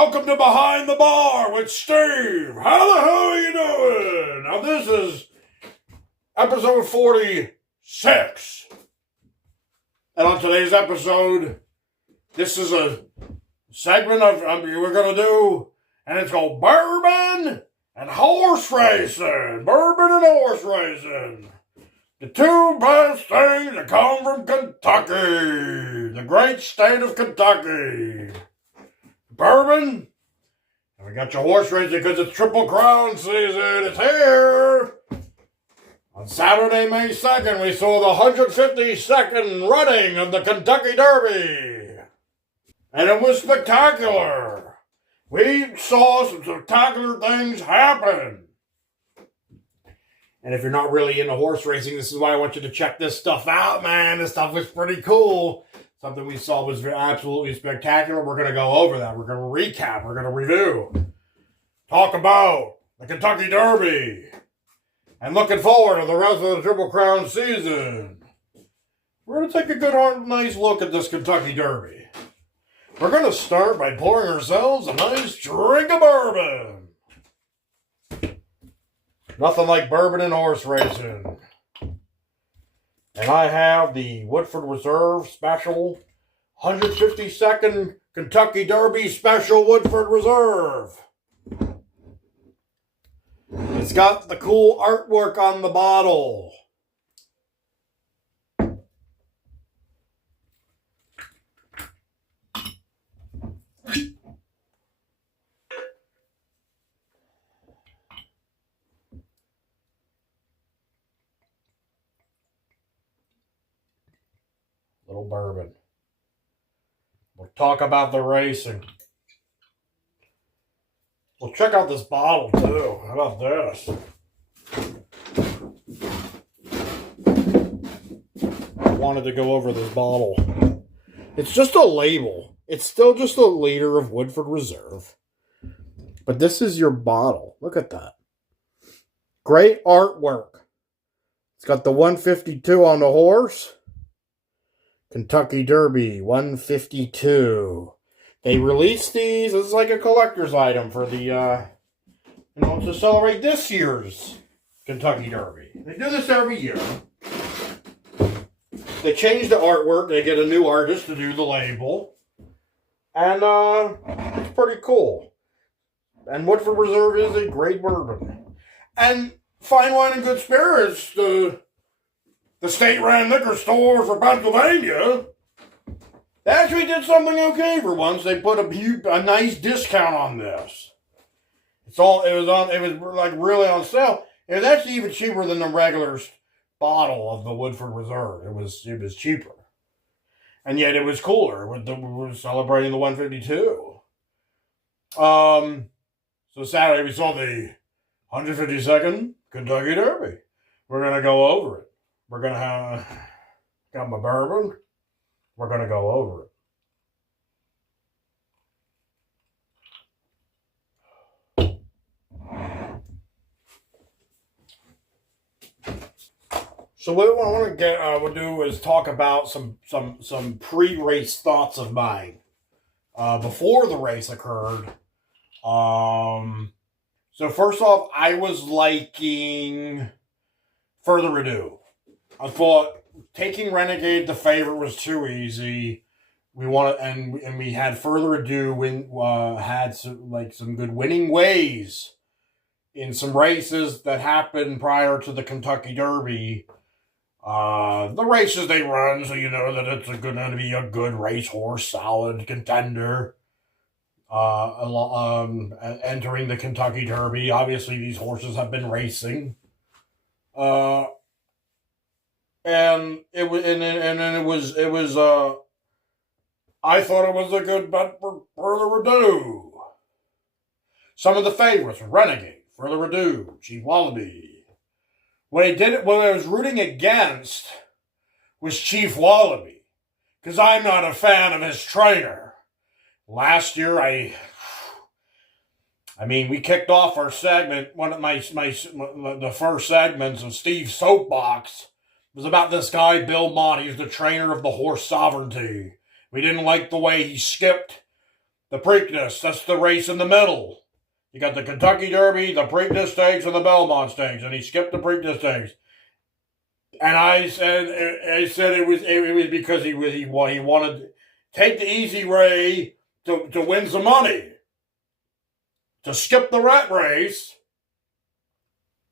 Welcome to Behind the Bar with Steve. How the hell are you doing? Now this is episode 46. And on today's episode, this is a segment we're going to do, and it's called Bourbon and Horse Racing. Bourbon and horse racing. The two best things that come from Kentucky. The great state of Kentucky. Bourbon. And we got your horse racing because it's Triple Crown season. It's here. On Saturday, May 2nd, we saw the 152nd running of the Kentucky Derby. And it was spectacular. We saw some spectacular things happen. And if you're not really into horse racing, this is why I want you to check this stuff out, man. This stuff was pretty cool. Something we saw was absolutely spectacular. We're going to go over that. We're going to recap. We're going to review. Talk about the Kentucky Derby. And looking forward to the rest of the Triple Crown season. We're going to take a good, nice look at this Kentucky Derby. We're going to start by pouring ourselves a nice drink of bourbon. Nothing like bourbon and horse racing. And I have the Woodford Reserve Special 152nd Kentucky Derby Special Woodford Reserve. It's got the cool artwork on the bottle. Little bourbon. We'll talk about the racing. We'll check out this bottle too. How about this? I wanted to go over this bottle. It's just a label. It's still just a liter of Woodford Reserve. But this is your bottle. Look at that. Great artwork. It's got the 152 on the horse. Kentucky Derby 152. They released these as like a collector's item for the, to celebrate this year's Kentucky Derby. They do this every year. They change the artwork. They get a new artist to do the label. And, it's pretty cool. And Woodford Reserve is a great bourbon. And fine wine and good spirits, the state-ran liquor store for Pennsylvania, they actually did something okay for once. They put a nice discount on this. It was like really on sale. It was actually even cheaper than the regular bottle of the Woodford Reserve. It was cheaper, and yet it was cooler. We were celebrating the 152. So Saturday we saw the 152nd Kentucky Derby. We're gonna go over it. We're going to got my bourbon. We're going to go over it. So what I want to we'll do is talk about some pre-race thoughts of mine before the race occurred. So first off, I was liking Further Ado. I thought taking Renegade the favorite was too easy. We had Further Ado had some good winning ways in some races that happened prior to the Kentucky Derby. The races they run, so you know that it's going to be a good racehorse, solid contender. Entering the Kentucky Derby, obviously these horses have been racing. And it was I thought it was a good bet for Further Ado. Some of the favorites were Renegade, Further Ado, Chief Wallaby. What I was rooting against was Chief Wallaby, because I'm not a fan of his trainer. Last year, we kicked off our segment, one of the first segments of Steve's Soapbox. It was about this guy, Bill Mott. He's the trainer of the horse Sovereignty. We didn't like the way he skipped the Preakness. That's the race in the middle. You got the Kentucky Derby, the Preakness Stakes, and the Belmont Stakes, and he skipped the Preakness Stakes. And I said it was because he wanted to take the easy way to win some money, to skip the rat race,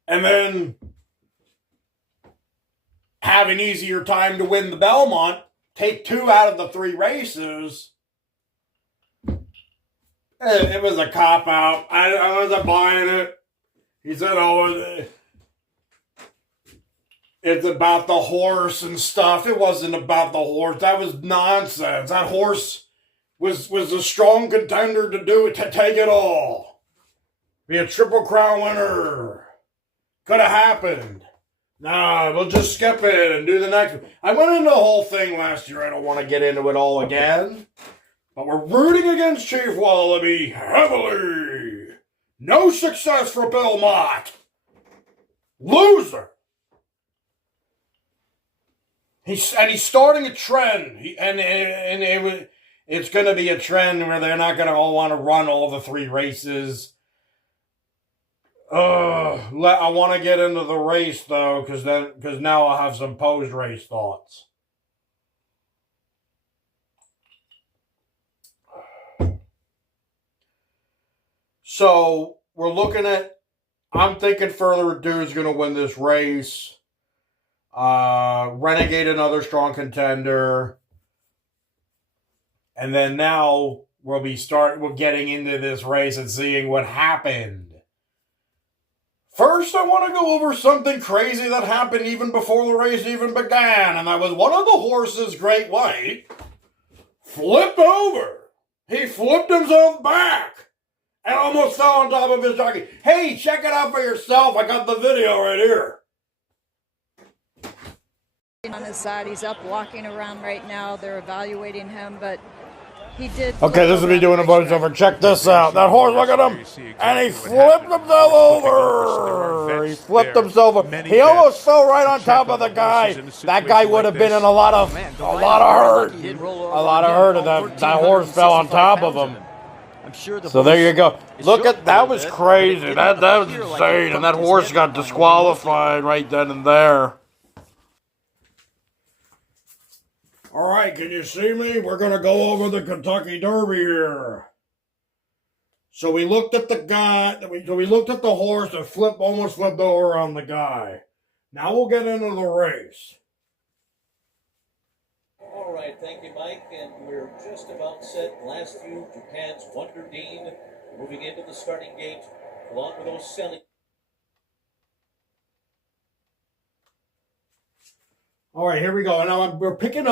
and then have an easier time to win the Belmont, take 2 out of the 3 races. It was a cop-out. I wasn't buying it. He said, oh, it's about the horse and stuff. It wasn't about the horse. That was nonsense. That horse was a strong contender to take it all. Be a Triple Crown winner. Could have happened. Nah, we'll just skip it and do the next one. I went into the whole thing last year. I don't want to get into it all again. But we're rooting against Chief Wallaby heavily. No success for Belmont. Loser. He's starting a trend. It's going to be a trend where they're not going to all want to run all the 3 races. I want to get into the race though, because now I'll have some post-race thoughts. So we're looking at. I'm thinking Further Ado is going to win this race. Renegade, another strong contender. And then now we're getting into this race and seeing what happened. First, I want to go over something crazy that happened even before the race even began. And that was one of the horses, Great White, flipped over. He flipped himself back and almost fell on top of his jockey. Hey, check it out for yourself. I got the video right here. On his side, he's up walking around right now. They're evaluating him, but he did. Okay, this will be doing a voiceover. Check this out. That horse, look at him. And he flipped himself over. He flipped himself over. He almost fell right on top of the guy. That guy would have been in a lot of hurt. A lot of hurt, and that horse fell on top of him. So there you go. Look at that. Was crazy. That was insane. And that horse got disqualified right then and there. All right, can you see me? We're going to go over the Kentucky Derby here. So we looked at the guy, we looked at the horse that almost flipped over on the guy. Now we'll get into the race. All right, thank you, Mike. And we're just about set. Last few, Japan's Wonder Dean moving into the starting gate, along with those selling. All right, here we go. Now we're picking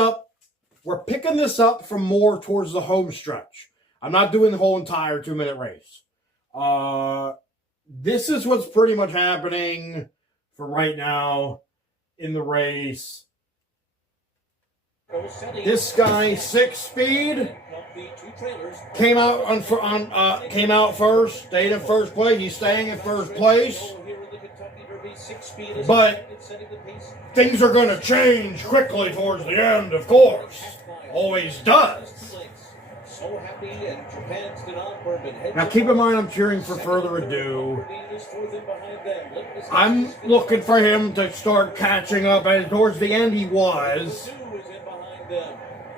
this up from more towards the home stretch. I'm not doing the whole entire 2-minute race. This is what's pretty much happening for right now in the race. This guy, 6 Speed, came out first, stayed in first place. He's staying in first place. But things are going to change quickly towards the end, of course. Always does. Now keep in mind I'm cheering for Further Ado. I'm looking for him to start catching up, and towards the end he was.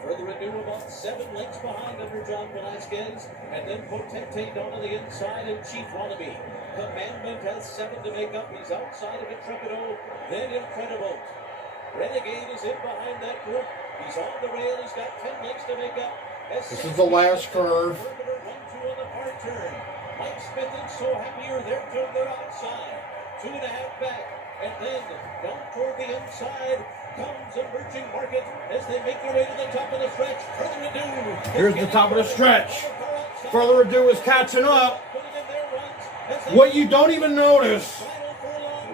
Further Ado about 7 lengths behind under John Velasquez, and then Potente down on the inside, and Chief Wallaby. Commandment has 7 to make up. He's outside of Intrepido, then Incredible. Renegade is in behind that group. He's on the rail. He's got 10 lengths to make up. This is the last curve. 1-2 on the far turn. Mike Smith and So Happier. They're outside. 2.5 back. And then down toward the inside comes Emerging Market as they make their way to the top of the stretch. Further Ado. Here's the top of the stretch. Further Ado is catching up. What you don't even notice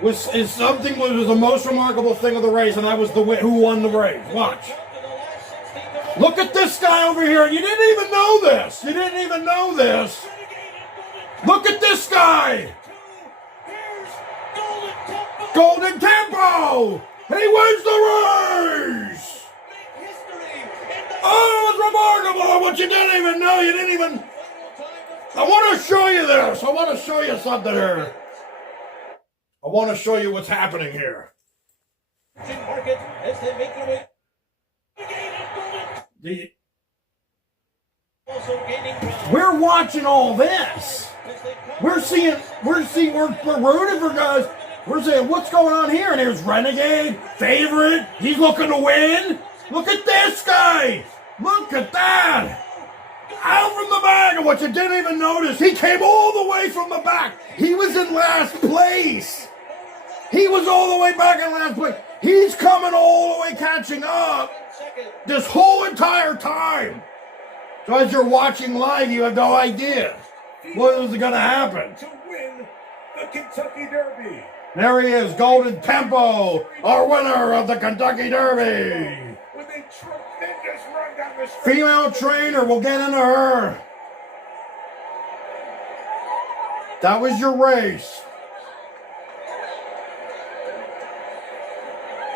is something that was the most remarkable thing of the race, and that was who won the race. Watch. Look at this guy over here. You didn't even know this. You didn't even know this. Look at this guy. Golden Tempo. He wins the race. Oh, it's remarkable what you didn't even know. I want to show you this. I want to show you something here. I want to show you what's happening here. Market as they make their way. Also gaining ground. We're watching all this. We're rooting for guys. We're saying, what's going on here? And here's Renegade, favorite. He's looking to win. Look at this guy. Look at that. Out from the back. And what you didn't even notice, he came all the way from the back. He was in last place. He was all the way back in last place. He's coming all the way catching up this whole entire time. So as you're watching live, you have no idea what is going to happen. To win the Kentucky Derby. There he is, Golden Tempo, our winner of the Kentucky Derby. With a tremendous run down the stretch. Female trainer, we'll get into her. That was your race.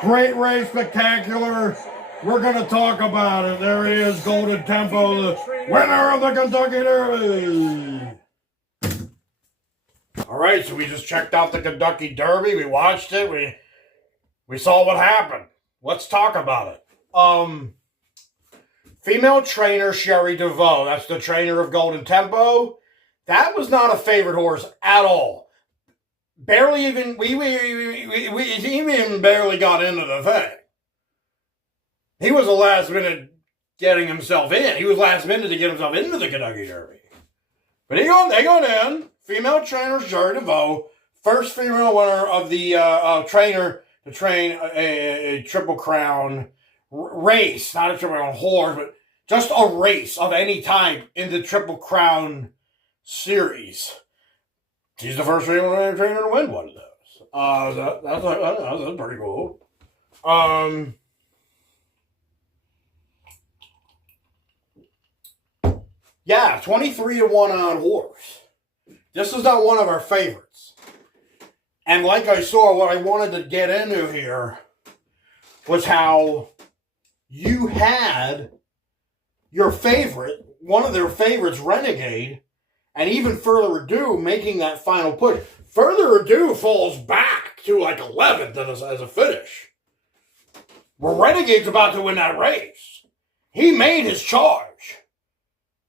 Great race, spectacular. We're going to talk about it. There he is, Golden Tempo, the winner of the Kentucky Derby. All right, so we just checked out the Kentucky Derby. We watched it. We saw what happened. Let's talk about it. Female trainer Sherry DeVoe. That's the trainer of Golden Tempo. That was not a favorite horse at all. Barely even we even barely got into the thing. He was the last minute getting himself in. He was last minute to get himself into the Kentucky Derby. But they got in. Female trainer Sherry DeVoe, first female winner of the trainer to train a Triple Crown race, not a Triple Crown horse, but just a race of any type in the Triple Crown series. She's the first female trainer to win one of those. That's pretty cool. Yeah, 23-1 on horse. This is not one of our favorites. And like I saw, what I wanted to get into here was how you had your favorite, one of their favorites, Renegade, and even Further Ado making that final push. Further Ado falls back to like 11th as a finish. Where Renegade's about to win that race. He made his charge.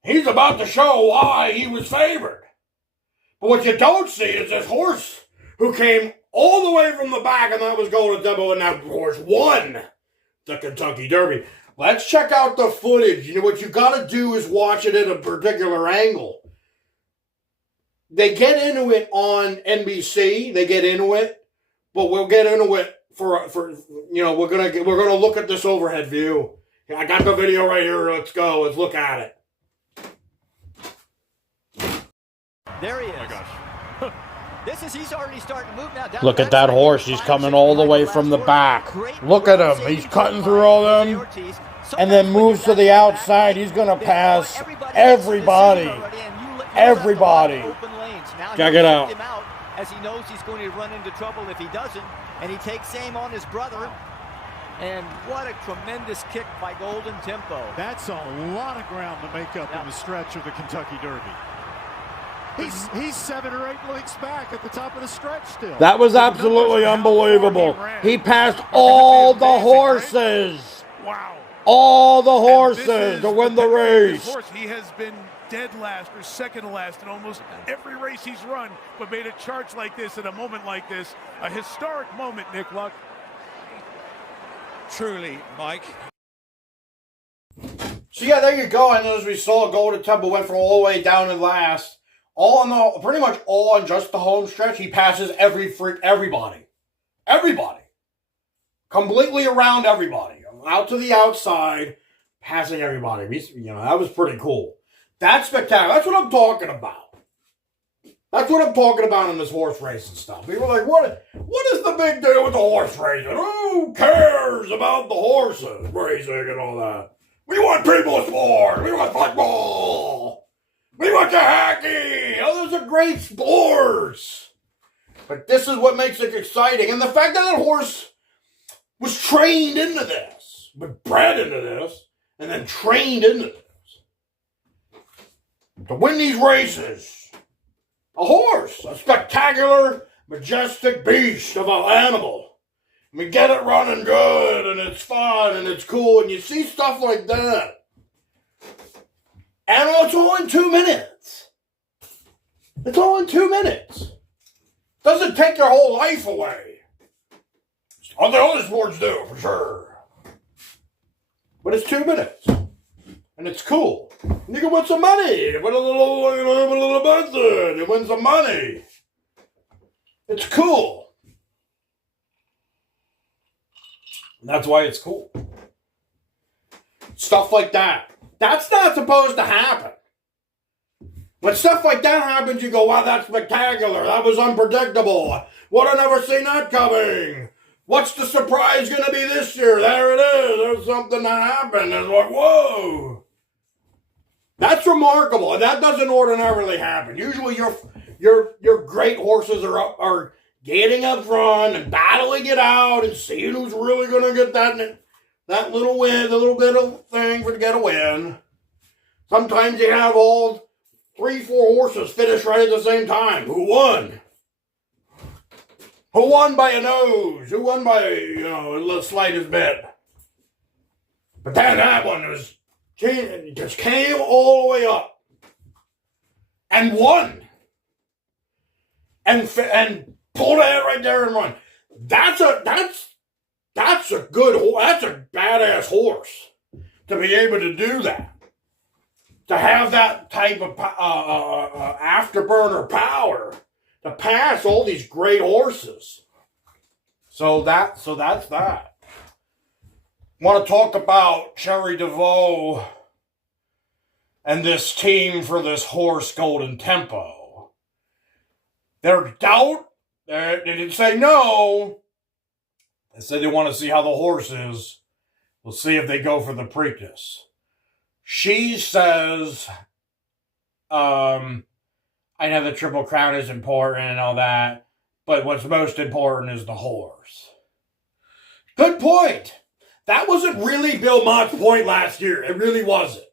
He's about to show why he was favored. But what you don't see is this horse who came all the way from the back, and that was Golden Tempo, and that horse won the Kentucky Derby. Let's check out the footage. You know, what you got to do is watch it at a particular angle. They get into it on NBC. They get into it, but we'll get into it for you know, we're gonna look at this overhead view. I got the video right here. Let's go. Let's look at it. There he is. Oh my gosh. He's already starting to move now. Look at that horse. He's coming all the way from the back. Look at him. He's cutting through all them and then moves to the outside. He's going to pass everybody. Everybody. Check it out. As he knows he's going to run into trouble if he doesn't. And he takes aim on his brother. And what a tremendous kick by Golden Tempo. That's a lot of ground to make up in the stretch of the Kentucky Derby. He's 7 or 8 lengths back at the top of the stretch still. That was absolutely unbelievable. He passed all the horses. Wow. All the horses to win the race. He has been dead last or second to last in almost every race he's run, but made a charge like this at a moment like this. A historic moment, Nick Luck. Truly, Mike. So yeah, there you go. And as we saw, Golden Temple went from all the way down in last. Pretty much all on just the home stretch. He passes everybody. Everybody. Completely around everybody. Out to the outside, passing everybody. You know, that was pretty cool. That's spectacular. That's what I'm talking about. That's what I'm talking about in this horse racing stuff. People are like, what is the big deal with the horse racing? Who cares about the horses racing and all that? We want people sport. We want football. We want the hockey. Oh, those are great sports. But this is what makes it exciting. And the fact that horse was trained into this, but bred into this, and then trained into this. to win these races. A horse, a spectacular, majestic beast of an animal. We get it running good, and it's fun, and it's cool, and you see stuff like that. And it's all in 2 minutes. It's all in 2 minutes. Doesn't take your whole life away. All the other sports do, for sure. But it's 2 minutes. And it's cool. And you can win some money. You win a little Benson. You win some money. It's cool. And that's why it's cool. Stuff like that. That's not supposed to happen. When stuff like that happens, you go, wow, that's spectacular. That was unpredictable. Would have never seen that coming. What's the surprise going to be this year? There it is. There's something that happened. And like, whoa. That's remarkable. And that doesn't ordinarily happen. Usually your great horses are getting up front and battling it out and seeing who's really going to get that little win, the little bit of thing to get a win. Sometimes you have all 3-4 horses finish right at the same time. Who won? Who won by a nose? Who won by, the slightest bit? But then that one just came all the way up and won and pulled ahead right there and run. That's a badass horse to be able to do that. To have that type of afterburner power to pass all these great horses. So that's that. Want to talk about Cherry DeVoe and this team for this horse, Golden Tempo. Their doubt, they didn't say no. They said they want to see how the horse is. We'll see if they go for the Preakness. She says, I know the Triple Crown is important and all that, but what's most important is the horse. Good point. That wasn't really Bill Mott's point last year. It really wasn't.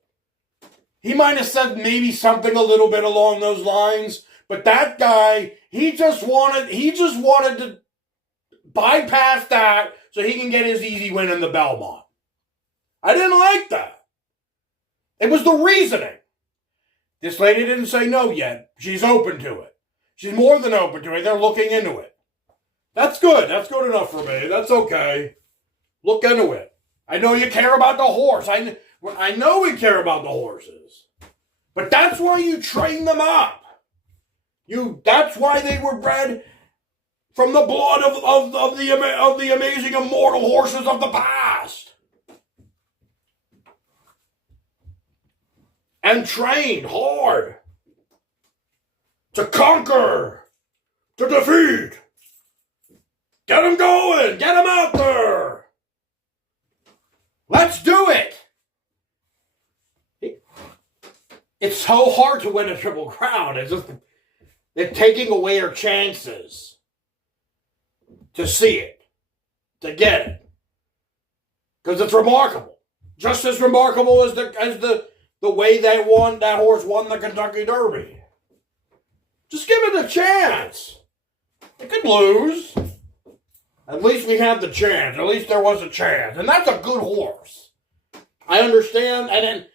He might have said maybe something a little bit along those lines, but that guy, he just wanted to bypass that so he can get his easy win in the Belmont. I didn't like that. It was the reasoning. This lady didn't say no yet. She's open to it. She's more than open to it. They're looking into it. That's good. That's good enough for me. That's okay. Look into it. I know you care about the horse. I know we care about the horses. But that's why you train them up. That's why they were bred from the blood of the amazing immortal horses of the past. And trained hard to conquer, to defeat. Get them going. Get them out there. Let's do it. It's so hard to win a Triple Crown. They're taking away our chances to see it, to get it. Because it's remarkable. Just as remarkable as the way that horse won the Kentucky Derby. Just give it a chance. It could lose. At least we had the chance. At least there was a chance. And that's a good horse. I understand. And then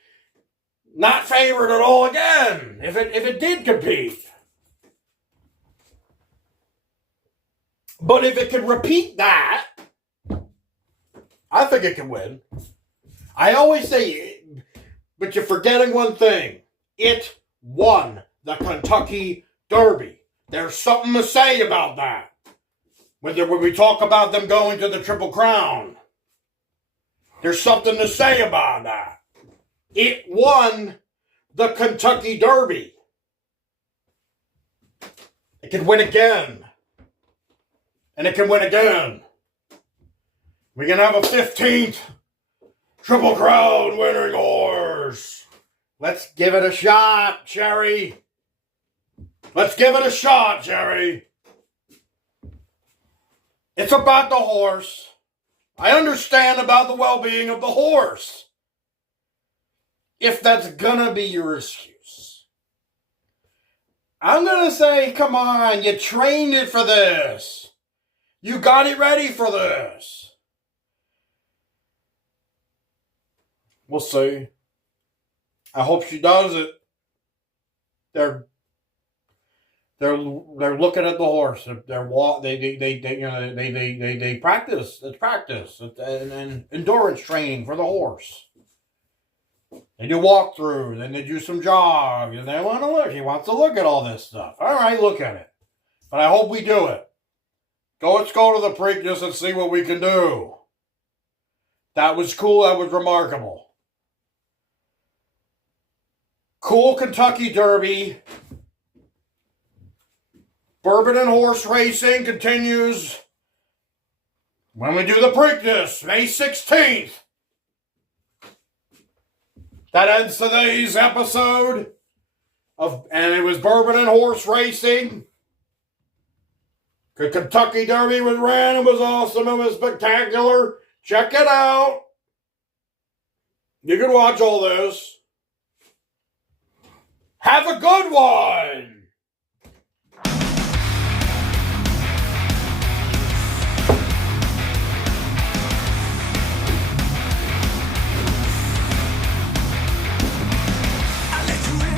not favored at all again. If it did compete. But if it could repeat that, I think it can win. I always say, but you're forgetting one thing. It won the Kentucky Derby. There's something to say about that. When we talk about them going to the Triple Crown, there's something to say about that. It won the Kentucky Derby. It can win again. And it can win again. We can have a 15th Triple Crown winning horse. Let's give it a shot, Cherry. Let's give it a shot, Cherry. It's about the horse. I understand about the well-being of the horse. If that's gonna be your excuse. I'm going to say, come on, you trained it for this. You got it ready for this. We'll see. I hope she does it. They're looking at the horse. They practice. It's practice and endurance training for the horse. They do walkthroughs, then they do some jogs, and they want to look. He wants to look at all this stuff. All right, look at it. But I hope we do it. Let's go to the Preakness and see what we can do. That was cool. That was remarkable. Cool Kentucky Derby. Bourbon and horse racing continues when we do the Preakness, May 16th. That ends today's episode and it was Bourbon and horse racing. The Kentucky Derby was ran. It was awesome. It was spectacular. Check it out. You can watch all this. Have a good one.